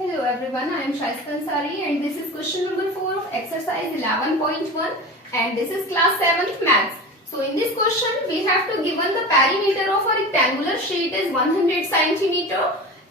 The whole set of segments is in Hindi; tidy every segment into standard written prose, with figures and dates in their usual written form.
Hello everyone, I am Shaista Ansari and this is question number 4 of exercise 11.1 and this is class 7th maths. So in this question we have to given the perimeter of a rectangular sheet is 100 centimeter.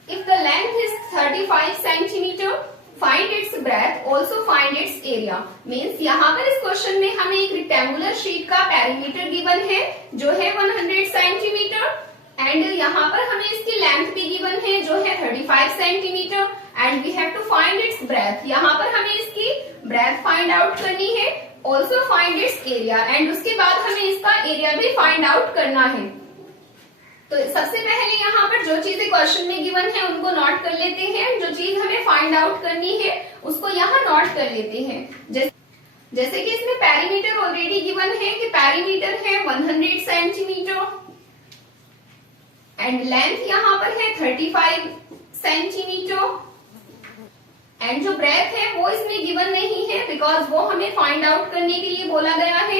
If the length is 35 centimeter, find its breadth, also find its area. Means यहाँ पर इस क्वेश्चन में हमें एक rectangular sheet का perimeter given है जो है 100 सेंटीमीटर एंड यहाँ पर हमें इसकी लेंथ भी गिवन है जो है 35 centimetre and we have to find its breadth. यहाँ पर हमें इसकी ब्रेथ फाइंड आउट करनी है, also find its area and उसके बाद हमें इसका एरिया भी फाइंड आउट करना है। तो सबसे पहले यहाँ पर जो चीजें क्वेश्चन में गिवन है उनको नोट कर लेते हैं, जो चीज हमें फाइंड आउट करनी है उसको यहाँ नोट कर लेते हैं। जैसे कि इसमें पेरीमीटर ऑलरेडी गिवन है कि पेरीमीटर है 100 सेंटीमीटर एंड लेंथ यहाँ पर है 35 सेंटीमीटर एंड जो ब्रेथ है वो इसमें गिवन नहीं है बिकॉज वो हमें फाइंड आउट करने के लिए बोला गया है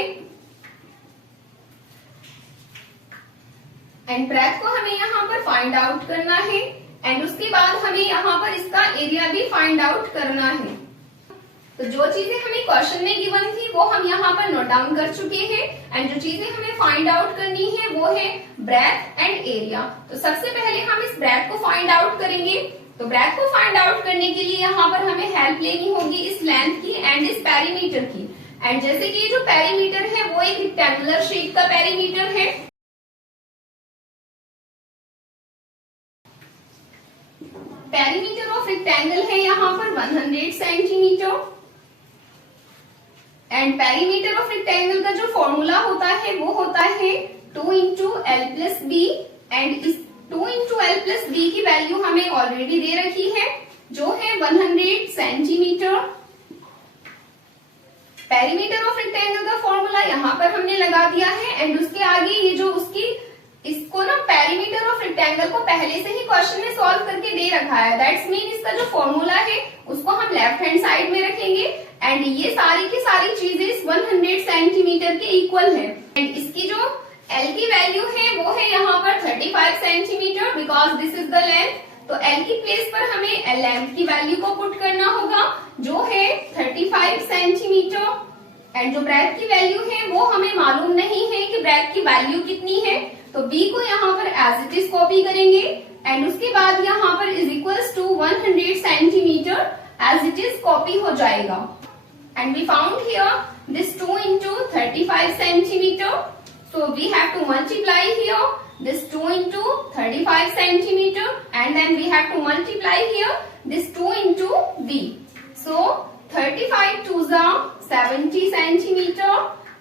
एंड ब्रेथ को हमें यहाँ पर फाइंड आउट करना है एंड उसके बाद हमें यहाँ पर इसका एरिया भी फाइंड आउट करना है। तो जो चीजें हमें क्वेश्चन में गिवन थी वो हम यहाँ पर नोट डाउन कर चुके हैं एंड जो चीजें हमें फाइंड आउट करनी है वो है ब्रेथ एंड एरिया। तो सबसे पहले हम इस ब्रेथ को फाइंड आउट करेंगे। तो ब्रेथ को फाइंड आउट करने के लिए यहाँ पर हमें हेल्प लेनी होगी इस लेंथ की एंड इस पेरीमीटर की। एंड जैसे कि जो पेरीमीटर है वो एक रेक्टेंगुलर शेप का पेरीमीटर है। पेरीमीटर ऑफ रेक्टेंगल है यहाँ पर 100 centimetre and perimeter of rectangle का जो फॉर्मूला होता है वो होता है 2 into L plus B and इस 2 इंटू एल प्लस बी की वैल्यू हमें ऑलरेडी दे रखी है जो है 100 सेंटीमीटर। पेरीमीटर ऑफ रेक्टेंगल का फॉर्मूला यहाँ पर हमने लगा दिया है एंड उसके आगे ये जो उसकी इसको ना पेरीमीटर ऑफ रेक्टेंगल को पहले से ही क्वेश्चन में सॉल्व करके दे रखा है। दैट्स मीन इसका जो फॉर्मूला है उसको हम लेफ्ट हैंड साइड में रखेंगे एंड ये सारी की सारी चीजें 100 सेंटीमीटर के इक्वल है एंड इसकी जो L की वैल्यू है वो है यहाँ पर 35 centimetre because this is the length. तो L की प्लेस पर हमें लेंथ की वैल्यू को पुट करना होगा जो है 35 सेंटीमीटर एंड जो ब्रेथ की वैल्यू है वो हमें मालूम नहीं है कि ब्रेथ की वैल्यू कितनी है। तो B को यहाँ पर एज इट इज कॉपी करेंगे एंड उसके बाद यहाँ पर is equals to 100 centimetre as it is copy हो जाएगा and we found here this 2 into 35 centimeter. So we have to multiply here this 2 into 35 centimeter and then we have to multiply here this 2 into B. So 35 2s are 70 centimeter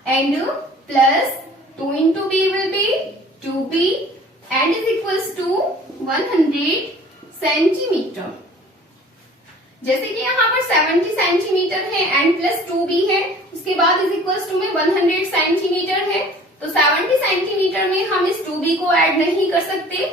and plus 2 into B will be 2B and is equals to 100 centimeter. जैसे कि यहाँ पर 70 सेंटीमीटर है एंड प्लस 2B है उसके बाद इज इक्वल्स टू में 100 सेंटीमीटर है। तो 70 सेंटीमीटर में हम इस 2B को ऐड नहीं कर सकते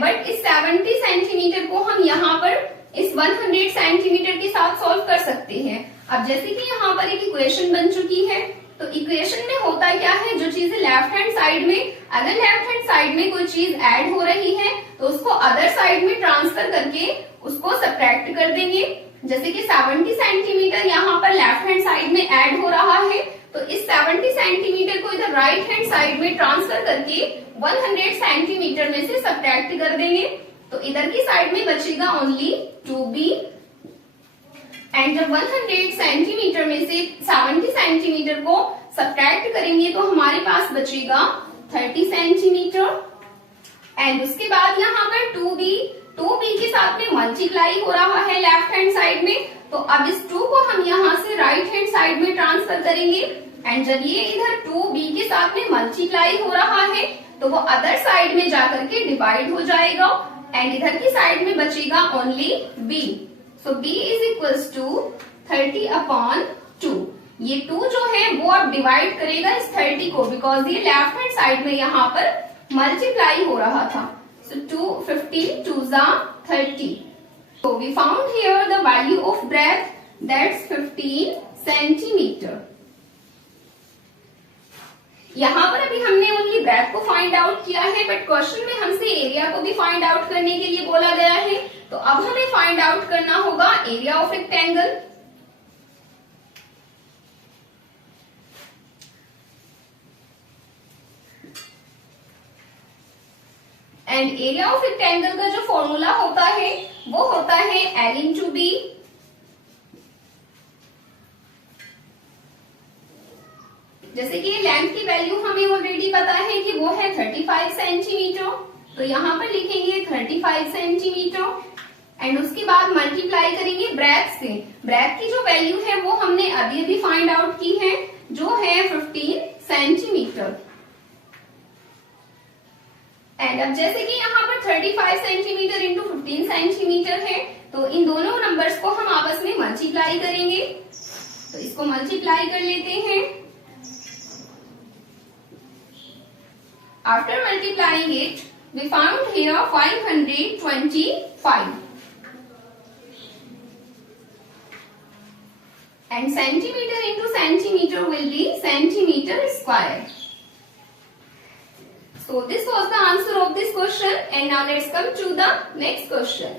बट इस 70 सेंटीमीटर को हम यहाँ पर इस 100 सेंटीमीटर के साथ सॉल्व कर सकते हैं। अब जैसे कि यहाँ पर एक इक्वेशन बन चुकी है तो इक्वेशन में होता क्या है, जो चीजें लेफ्ट हैंड साइड में अगर लेफ्ट हैंड साइड में कोई चीज ऐड हो रही है तो उसको अदर साइड में ट्रांसफर करके उसको सब्ट्रैक्ट कर देंगे। जैसे कि 70 सेंटीमीटर यहाँ पर लेफ्ट हैंड साइड में ऐड हो रहा है तो इस 70 सेंटीमीटर को इधर राइट हैंड साइड में ट्रांसफर करके 100 सेंटीमीटर में से सब्ट्रैक्ट कर देंगे। तो इधर की साइड में बचेगा ओनली 2B एंड जब 100 सेंटीमीटर में से 70 सेंटीमीटर को सब्ट्रैक्ट करेंगे तो हमारे पास बचेगा 30 सेंटीमीटर एंड उसके बाद यहाँ पर 2B के साथ में मल्टीप्लाई हो रहा है लेफ्ट हैंड साइड में। तो अब इस 2 को हम यहाँ से राइट हैंड साइड में ट्रांसफर करेंगे एंड जब ये इधर 2B के साथ में मल्टीप्लाई हो रहा है तो वो अदर साइड में जाकर के डिवाइड हो जाएगा एंड इधर की साइड में बचेगा only B। So B is equals to 30/2। ये 2 जो है वो अब डिवाइड करेगा इस 30 को बिकॉज ये लेफ्ट हैंड साइड में यहाँ पर मल्टीप्लाई हो रहा था। So 15 2s are 30. So we found here the value of breadth, that's 15 centimeter. यहाँ पर अभी हमने ओनली ब्रेथ को फाइंड आउट किया है बट क्वेश्चन में हमसे एरिया को भी फाइंड आउट करने के लिए बोला गया है तो अब हमें फाइंड आउट करना होगा area of rectangle. And area of rectangle का जो फॉर्मूला होता है वो होता है L इंटू बी। जैसे कि ये लेंथ की वैल्यू हमें ऑलरेडी पता है कि वो है 35 सेंटीमीटर, तो यहाँ पर लिखेंगे 35 सेंटीमीटर एंड उसके बाद मल्टीप्लाई करेंगे ब्रेथ से। ब्रेथ की जो वैल्यू है वो हमने अभी अभी फाइंड आउट की है, जो है 15 सेंटीमीटर। एंड अब जैसे कि यहाँ पर 35 सेंटीमीटर इंटू 15 सेंटीमीटर है, तो इन दोनों नंबर्स को हम आपस में मल्टीप्लाई करेंगे। तो इसको मल्टीप्लाई कर लेते हैं। After multiplying it we found here 525 and centimetre into centimetre will be centimetre square. So this was the answer of this question, and now let's come to the next question.